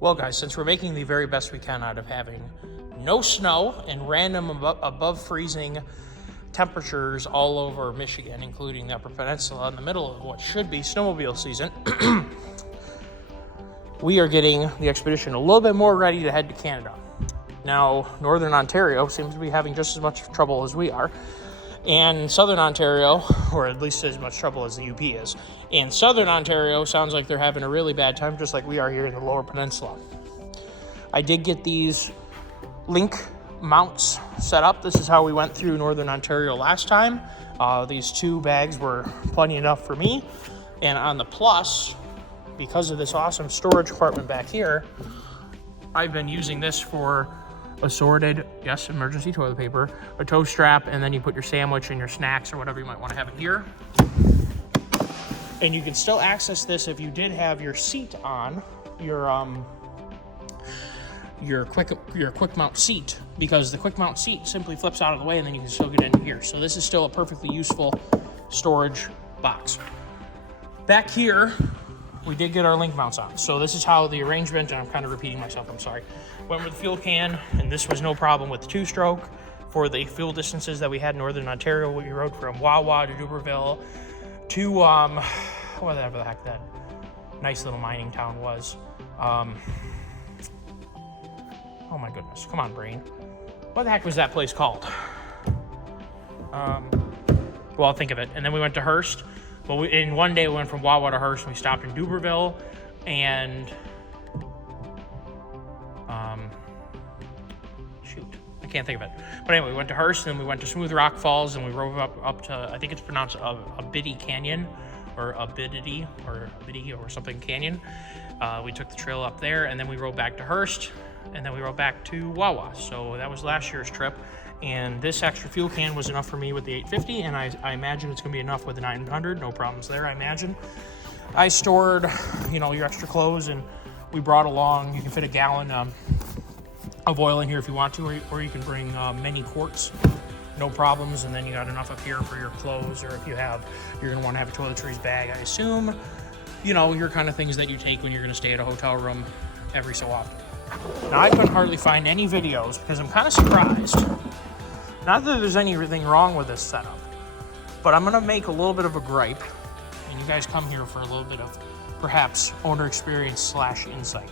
Well, guys, since we're making the very best we can out of having no snow and random above freezing temperatures all over Michigan, including the Upper Peninsula in the middle of what should be snowmobile season, we are getting the expedition a little bit more ready to head to Canada. Now, Northern Ontario seems to be having just as much trouble as we are. And Southern Ontario, or at least as much trouble as the UP is, and Southern Ontario sounds like they're having a really bad time, just like we are here in the Lower Peninsula. I did get these Linq mounts set up. This is how we went through Northern Ontario last time. These 2 bags were plenty enough for me. And on the plus, because of this awesome storage compartment back here, I've been using this for assorted, yes, emergency toilet paper, a tow strap, and then you put your sandwich and your snacks or whatever you might want to have in here. And you can still access this if you did have your seat on, your quick mount seat, because the quick mount seat simply flips out of the way and then you can still get into here. So this is still a perfectly useful storage box. Back here, we did get our Linq mounts on. So this is how the arrangement, and I'm kind of repeating myself, I'm sorry. Went with the fuel can, and this was no problem with the 2-stroke. For the fuel distances that we had in Northern Ontario, we rode from Wawa to Duberville to, whatever the heck that nice little mining town was. Oh my goodness, come on, brain. What the heck was that place called? Well, I'll think of it. And then we went to Hearst. Well, in one day we went from Wawa to Hearst, and we stopped in Duberville, and shoot, I can't think of it. But anyway, we went to Hearst, and then we went to Smooth Rock Falls, and we rode up to, I think it's pronounced Abitibi Canyon, or Abitibi, or something Canyon. We took the trail up there, and then we rode back to Hearst, and then we rode back to Wawa. So that was last year's trip. And this extra fuel can was enough for me with the 850, and I imagine it's going to be enough with the 900. No problems there, I imagine. I stored, your extra clothes, and we brought along, you can fit a gallon of oil in here if you want to, or you can bring many quarts, no problems. And then you got enough up here for your clothes, or if you're going to want to have a toiletries bag, I assume, your kind of things that you take when you're going to stay at a hotel room every so often. Now, I couldn't hardly find any videos because I'm kind of surprised. Not that there's anything wrong with this setup, but I'm going to make a little bit of a gripe, and you guys come here for a little bit of perhaps owner experience / insight.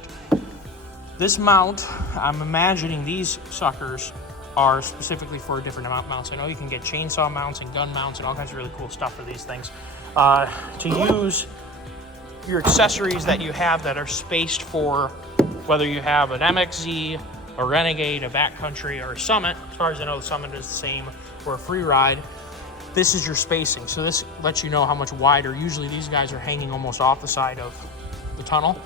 This mount, I'm imagining these suckers are specifically for different mounts. I know you can get chainsaw mounts and gun mounts and all kinds of really cool stuff for these things. To use your accessories that you have that are spaced for whether you have an MXZ, a Renegade, a Backcountry, or a Summit. As far as I know, the Summit is the same, or a Free Ride. This is your spacing. So this lets you know how much wider. Usually these guys are hanging almost off the side of the tunnel.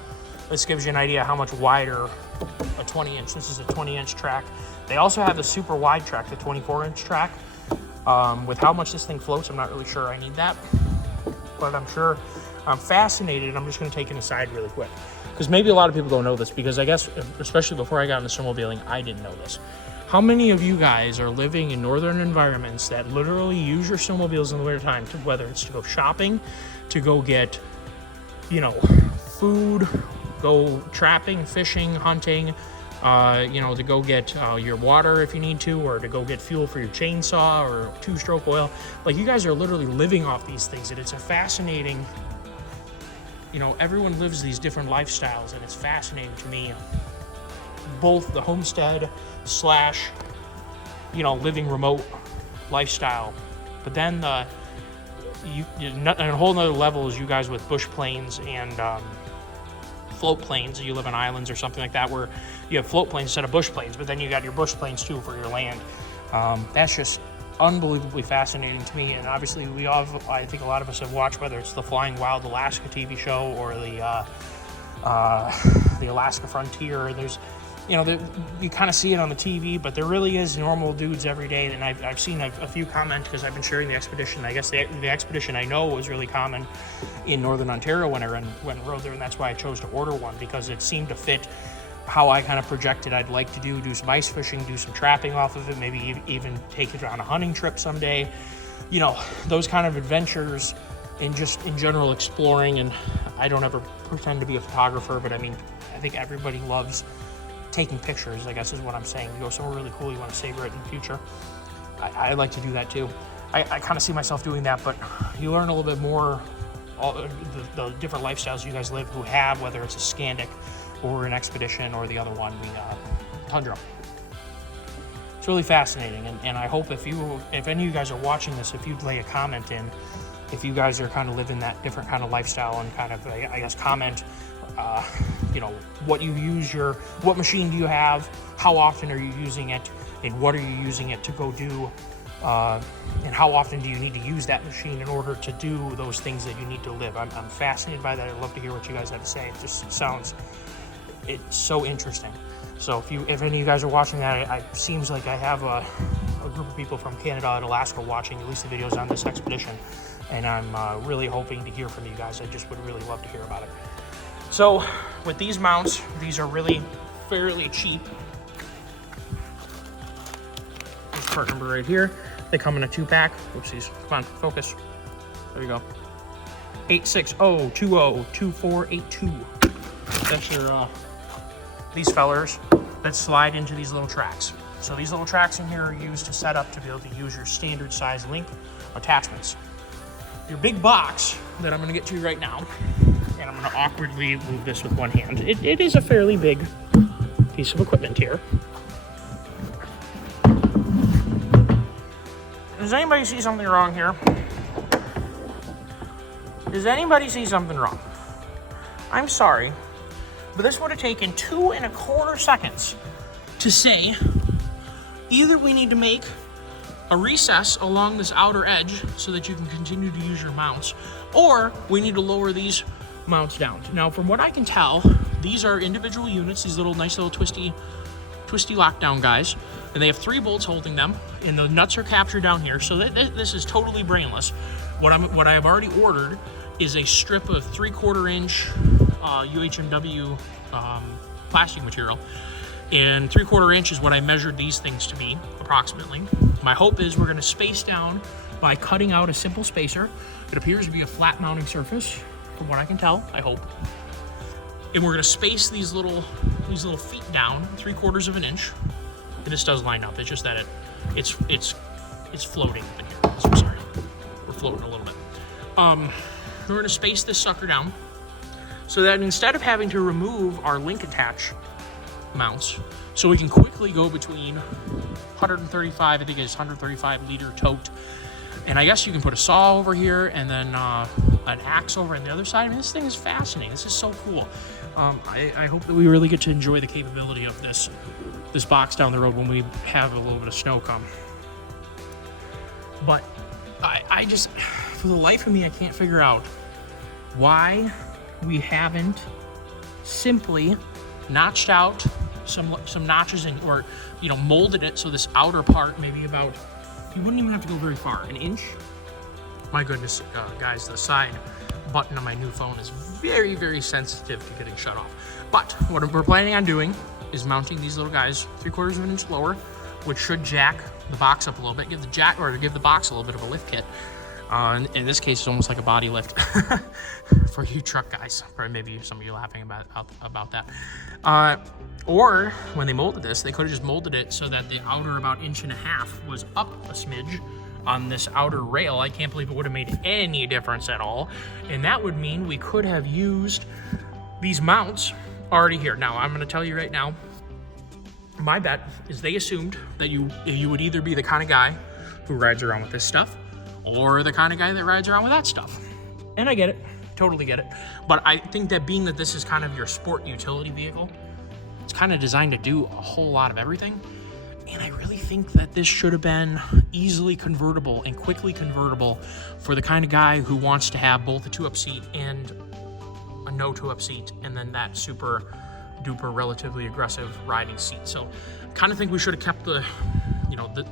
This gives you an idea how much wider a 20-inch. This is a 20-inch track. They also have the super wide track, the 24-inch track. With how much this thing floats, I'm not really sure I need that. But I'm fascinated. I'm just going to take an aside really quick, because maybe a lot of people don't know this, because I guess, especially before I got into snowmobiling, I didn't know this. How many of you guys are living in northern environments that literally use your snowmobiles in the wintertime, whether it's to go shopping, to go get, food, go trapping, fishing, hunting, to go get your water if you need to, or to go get fuel for your chainsaw or 2-stroke oil. Like, you guys are literally living off these things, and it's a fascinating, everyone lives these different lifestyles, and it's fascinating to me, both the homestead / living remote lifestyle, but then a whole nother level is you guys with bush planes and float planes. You live on islands or something like that, where you have float planes instead of bush planes, but then you got your bush planes too for your land. That's just unbelievably fascinating to me. And obviously I think a lot of us have watched, whether it's the Flying Wild Alaska TV show or the Alaska Frontier. There's you kind of see it on the TV, but there really is normal dudes every day. And I've seen a few comment, because I've been sharing the expedition. I guess the expedition I know was really common in Northern Ontario when I went and rode there, and that's why I chose to order one, because it seemed to fit how I kind of projected I'd like to do some ice fishing, do some trapping off of it, maybe even take it on a hunting trip someday. Those kind of adventures, and just in general exploring. And I don't ever pretend to be a photographer, but I mean, think everybody loves taking pictures, I guess is what I'm saying. You go somewhere really cool, you want to savor it in the future. I like to do that too. I kind of see myself doing that, but you learn a little bit more all the different lifestyles you guys live who have, whether it's a Scandic or an Expedition or the other one, the Tundra. It's really fascinating, and I hope if any of you guys are watching this, if you'd lay a comment in, if you guys are kind of living that different kind of lifestyle, and kind of, I guess, comment, you know, what machine do you have, how often are you using it, and what are you using it to go do, and how often do you need to use that machine in order to do those things that you need to live. I'm fascinated by that. I'd love to hear what you guys have to say. It's so interesting. So if any of you guys are watching that, it seems like I have a group of people from Canada and Alaska watching at least the videos on this expedition, and I'm really hoping to hear from you guys. I just would really love to hear about it. So with these mounts, these are really fairly cheap. This part number right here. They come in a 2-pack. Whoopsies. Come on, focus. There you go. 860202482. That's your these fellers that slide into these little tracks. So these little tracks in here are used to set up to be able to use your standard size Linq attachments. Your big box that I'm going to get to right now, and I'm going to awkwardly move this with one hand. It is a fairly big piece of equipment here. Does anybody see something wrong here? Does anybody see something wrong? I'm sorry, but this would have taken 2.25 seconds to say, either we need to make a recess along this outer edge so that you can continue to use your mounts, or we need to lower these mounts down. Now, from what I can tell, these are individual units, these little nice little twisty lockdown guys, and they have 3 bolts holding them, and the nuts are captured down here. So this is totally brainless. What I have already ordered is a strip of 3/4 inch UHMW plastic material, and 3/4 inch is what I measured these things to be approximately. My hope is we're going to space down by cutting out a simple spacer. It appears to be a flat mounting surface from what I can tell, I hope. And we're going to space these little feet down 3/4 inch. And this does line up. It's just that it's floating in here. So sorry, we're floating a little bit. We're going to space this sucker down so that instead of having to remove our Linq attach mounts, so we can quickly go between 135, I think it's 135 liter tote, and I guess you can put a saw over here and then an axe over on the other side. I mean, this thing is fascinating. This is so cool. I hope that we really get to enjoy the capability of this box down the road when we have a little bit of snow come. But I just, for the life of me, I can't figure out why we haven't simply notched out some notches or molded it so this outer part maybe about, you wouldn't even have to go very far, 1 inch. My goodness, guys, the side button on my new phone is very, very sensitive to getting shut off. But what we're planning on doing is mounting these little guys 3/4 inch lower, which should jack the box up a little bit, give the box a little bit of a lift kit. In this case, it's almost like a body lift for you truck guys. Probably maybe some of you laughing about that. Or when they molded this, they could have just molded it so that the outer about 1.5 inches was up a smidge on this outer rail. I can't believe it would have made any difference at all. And that would mean we could have used these mounts already here. Now, I'm going to tell you right now, my bet is they assumed that you would either be the kind of guy who rides around with this stuff or the kind of guy that rides around with that stuff. And I get it, totally get it. But I think that being that this is kind of your sport utility vehicle, it's kind of designed to do a whole lot of everything. And I really think that this should have been easily convertible and quickly convertible for the kind of guy who wants to have both a 2-up seat and a no 2-up seat, and then that super duper relatively aggressive riding seat. So I kind of think we should have kept the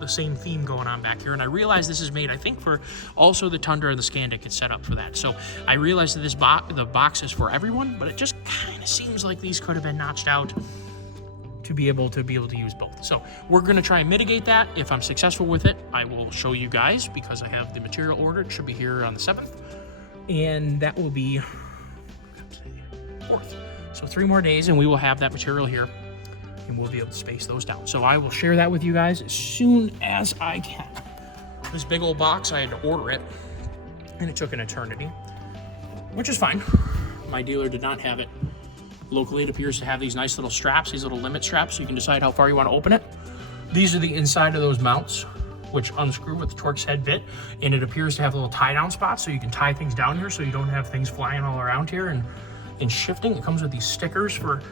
same theme going on back here. And I realize this is made, I think, for also the Tundra and the Scandic. It's set up for that. So I realize that the box is for everyone, but it just kind of seems like these could have been notched out to be able to use both. So we're going to try and mitigate that. If I'm successful with it, I will show you guys because I have the material ordered. It should be here on the 7th, and that will be So 3 more days and we will have that material here and we'll be able to space those down. So I will share that with you guys as soon as I can. This big old box, I had to order it and it took an eternity, which is fine. My dealer did not have it locally. It appears to have these nice little straps, these little limit straps, so you can decide how far you want to open it. These are the inside of those mounts, which unscrew with the Torx head bit, and it appears to have little tie down spots so you can tie things down here so you don't have things flying all around here and shifting. It comes with these stickers for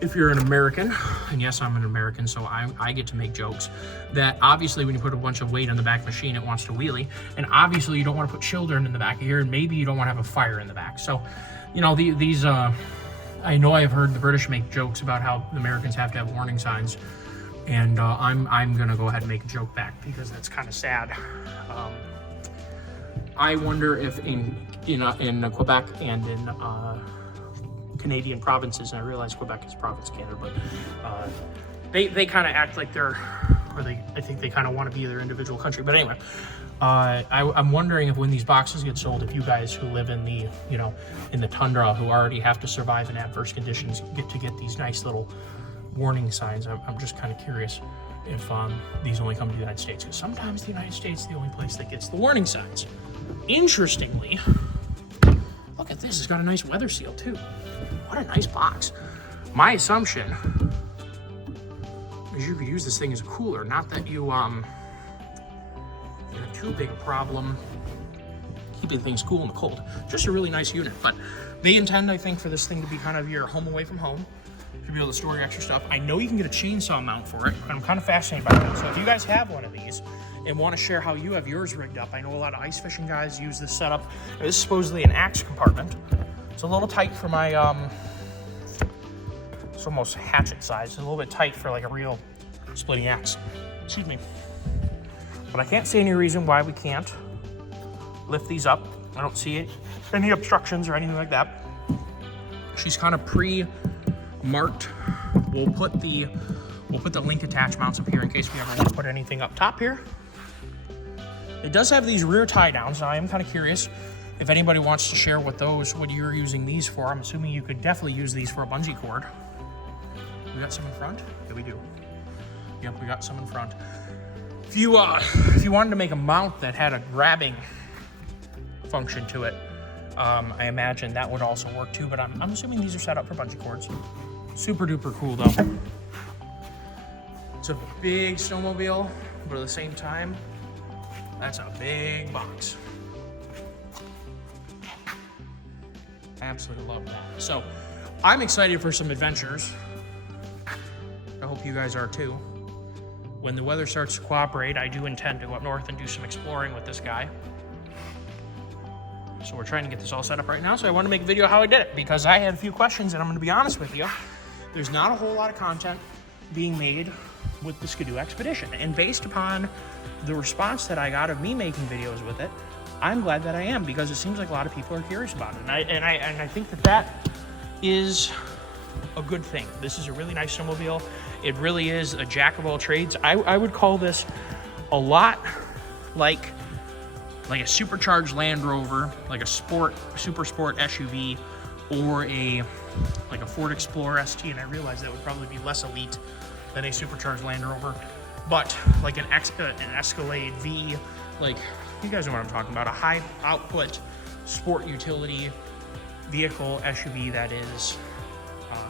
if you're an American, and yes, I'm an American, so I get to make jokes, that obviously when you put a bunch of weight on the back machine, it wants to wheelie, and obviously you don't want to put children in the back of here, and maybe you don't want to have a fire in the back. So, you know, these, I know I've heard the British make jokes about how the Americans have to have warning signs, and I'm gonna go ahead and make a joke back because that's kind of sad. I wonder if in Quebec and in Canadian provinces, and I realize Quebec is province Canada, but they kind of act like they're, or I think they kind of want to be their individual country. But anyway, I'm wondering if when these boxes get sold, if you guys who live in the, you know, in the tundra, who already have to survive in adverse conditions, get these nice little warning signs. I'm just kind of curious if these only come to the United States, because sometimes the United States is the only place that gets the warning signs. Interestingly, look at this, it's got a nice weather seal too. What a nice box. My assumption is you could use this thing as a cooler, not that you have too big a problem keeping things cool in the cold. Just a really nice unit, but they intend, I think, for this thing to be kind of your home away from home, to be able to store your extra stuff. I know you can get a chainsaw mount for it, and I'm kind of fascinated by that. So if you guys have one of these and want to share how you have yours rigged up, I know a lot of ice fishing guys use this setup. This is supposedly an axe compartment. It's a little tight for my, it's almost hatchet size. It's a little bit tight for like a real splitting axe. Excuse me. But I can't see any reason why we can't lift these up. I don't see any obstructions or anything like that. She's kind of pre-marked. We'll put the Linq attach mounts up here in case we ever want to put anything up top here. It does have these rear tie downs. Now I am kind of curious if anybody wants to share what you're using these for. I'm assuming you could definitely use these for a bungee cord. We got some in front? Yeah, we do. Yep, we got some in front. If you wanted to make a mount that had a grabbing function to it, I imagine that would also work too, but I'm assuming these are set up for bungee cords. Super duper cool though. It's a big snowmobile, but at the same time, that's a big box. I absolutely love that. So I'm excited for some adventures. I hope you guys are too. When the weather starts to cooperate, I do intend to go up north and do some exploring with this guy. So we're trying to get this all set up right now. So I want to make a video how I did it because I had a few questions, and I'm going to be honest with you. There's not a whole lot of content being made with the Skidoo Expedition. And based upon the response that I got of me making videos with it, I'm glad that I am, because it seems like a lot of people are curious about it. And I think that is a good thing. This is a really nice snowmobile. It really is a jack of all trades. I would call this a lot like a supercharged Land Rover, like a super sport SUV, or like a Ford Explorer ST, and I realize that would probably be less elite than a supercharged Land Rover, but like an Escalade V, like, you guys know what I'm talking about, a high output sport utility vehicle SUV that is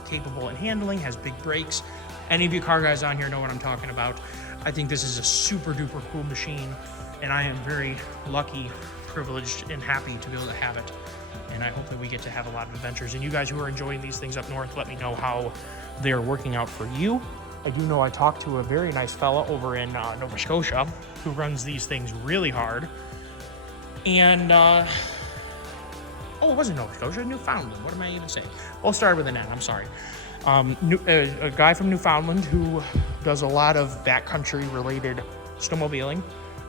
capable in handling, has big brakes. Any of you car guys on here know what I'm talking about. I think this is a super duper cool machine, and I am very lucky, privileged, and happy to be able to have it. And I hope that we get to have a lot of adventures. And you guys who are enjoying these things up north, let me know how they're working out for you. I do know I talked to a very nice fella over in Nova Scotia who runs these things really hard. And, oh, it wasn't Nova Scotia, Newfoundland. What am I even saying? I'll start with an N, I'm sorry. A guy from Newfoundland who does a lot of backcountry related snowmobiling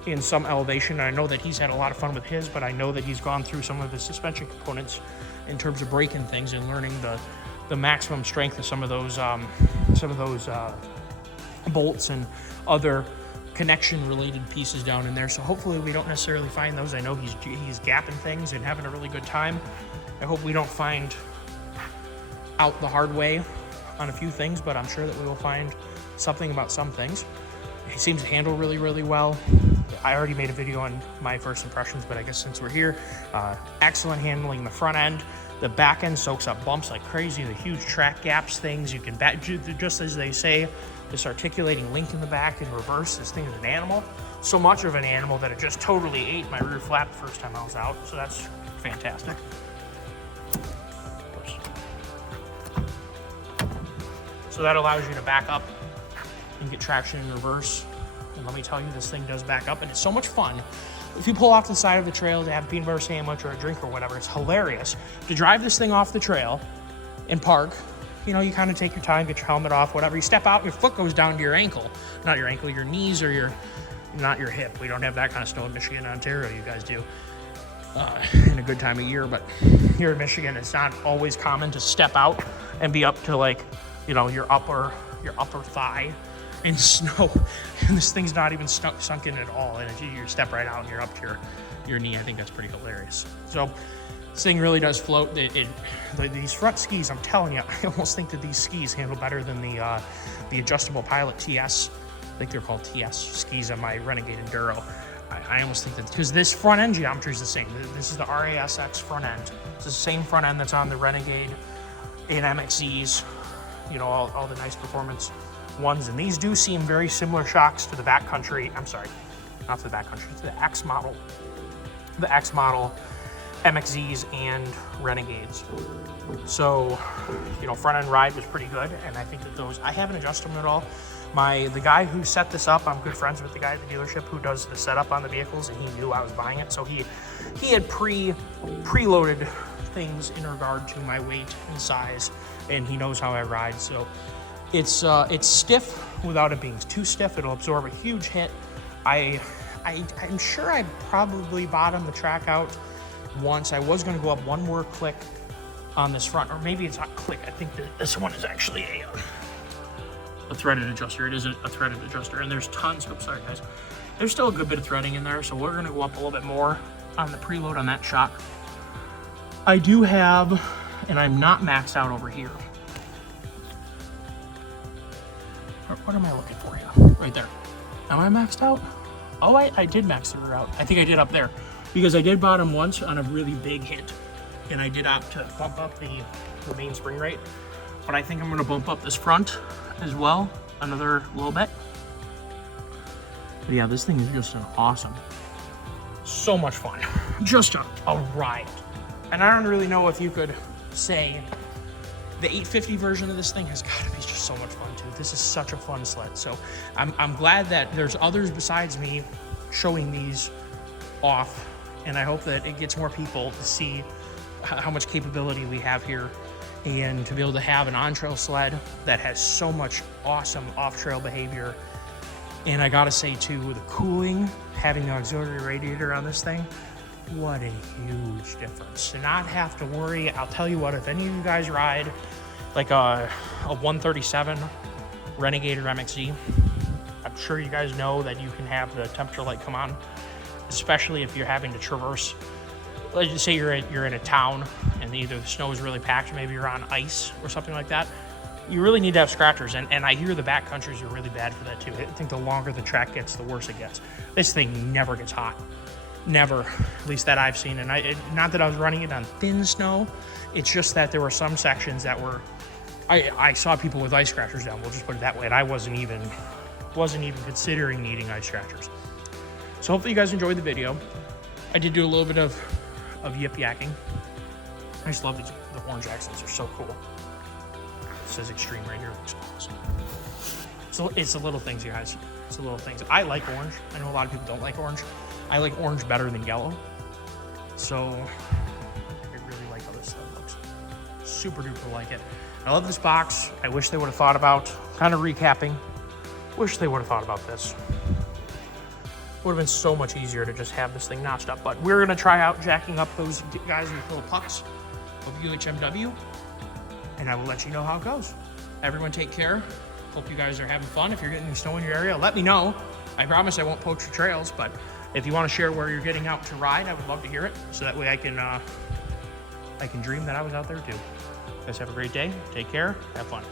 in some elevation. I know that he's had a lot of fun with his, but I know that he's gone through some of the suspension components in terms of braking things and learning the maximum strength of some of those bolts and other connection related pieces down in there. So hopefully we don't necessarily find those. I know he's gapping things and having a really good time. I hope we don't find out the hard way on a few things, but I'm sure that we will find something about some things. It seems to handle really, really well. I already made a video on my first impressions, but I guess since we're here, excellent handling in the front end. The back end soaks up bumps like crazy. The huge track gaps things, you can just as they say, this articulating Linq in the back in reverse. This thing is an animal. So much of an animal that it just totally ate my rear flap the first time I was out. So that's fantastic. So that allows you to back up and get traction in reverse. And let me tell you, this thing does back up, and it's so much fun. If you pull off the side of the trail to have a peanut butter sandwich or a drink or whatever, it's hilarious to drive this thing off the trail and park. You know, you kind of take your time, get your helmet off, whatever. You step out, your foot goes down to your ankle. Not your ankle, your knees or not your hip. We don't have that kind of snow in Michigan and Ontario. You guys do in a good time of year. But here in Michigan, it's not always common to step out and be up to, like, you know, your upper thigh in snow, and this thing's not even sunk in at all, and you step right out and you're up to your knee. I think that's pretty hilarious. So this thing really does float. These front skis, I'm telling you, I almost think that these skis handle better than the adjustable Pilot TS. I think they're called TS skis on my Renegade Enduro. I almost think that, because this front end geometry is the same. This is the RASX front end. It's the same front end that's on the Renegade and MXZs, you know, all the nice performance ones, and these do seem very similar shocks to the backcountry. I'm sorry, not to the backcountry, to the X model MXZs and Renegades. So, you know, front end ride was pretty good, and I think that those, I haven't adjusted them at all. The guy who set this up, I'm good friends with the guy at the dealership who does the setup on the vehicles, and he knew I was buying it, so he had preloaded things in regard to my weight and size, and he knows how I ride. So it's stiff without it being too stiff. It'll absorb a huge hit. I'm sure I probably bottomed the track out once. I was going to go up one more click on this front, or maybe it's not click. I think that this one is actually a threaded adjuster. It is a threaded adjuster, and there's tons. Oops, sorry guys. There's still a good bit of threading in there, so we're going to go up a little bit more on the preload on that shock. I do have, and I'm not maxed out over here. What am I looking for here? Right there. Am I maxed out? Oh, I did max the rear out. I think I did up there, because I did bottom once on a really big hit, and I did opt to bump up the main spring rate. But I think I'm going to bump up this front as well another little bit. But yeah, this thing is just an awesome, so much fun, just a ride. And I don't really know if you could say the 850 version of this thing has got to be just so much fun too. This is such a fun sled. So I'm glad that there's others besides me showing these off, and I hope that it gets more people to see how much capability we have here, and to be able to have an on-trail sled that has so much awesome off-trail behavior. And I gotta say too, the cooling, having the auxiliary radiator on this thing, what a huge difference. To not have to worry. I'll tell you what, if any of you guys ride like a 137 Renegade or MXZ, I'm sure you guys know that you can have the temperature light come on, especially if you're having to traverse. Let's just say you're in a town and either the snow is really packed, or maybe you're on ice or something like that. You really need to have scratchers, and I hear the back countries are really bad for that too. I think the longer the track gets, the worse it gets. This thing never gets hot. Never, at least that I've seen. And not that I was running it on thin snow, it's just that there were some sections that were, I saw people with ice scratchers down, we'll just put it that way, and I wasn't even considering needing ice scratchers. So hopefully you guys enjoyed the video. I did do a little bit of yip yakking. I just love the orange accents, they're so cool. It says Extreme right here, it looks awesome. So it's the little things, you guys. It's the little things. I like orange. I know a lot of people don't like orange. I like orange better than yellow. So I really like how this stuff looks. Super duper like it. I love this box. I wish they would have thought about, kind of recapping, wish they would have thought about this. Would have been so much easier to just have this thing notched up. But we're gonna try out jacking up those guys in the little pucks of UHMW, and I will let you know how it goes. Everyone take care. Hope you guys are having fun. If you're getting snow in your area, let me know. I promise I won't poach your trails, but if you want to share where you're getting out to ride, I would love to hear it, so that way I can dream that I was out there too. guys have a great day. Take care. Have fun.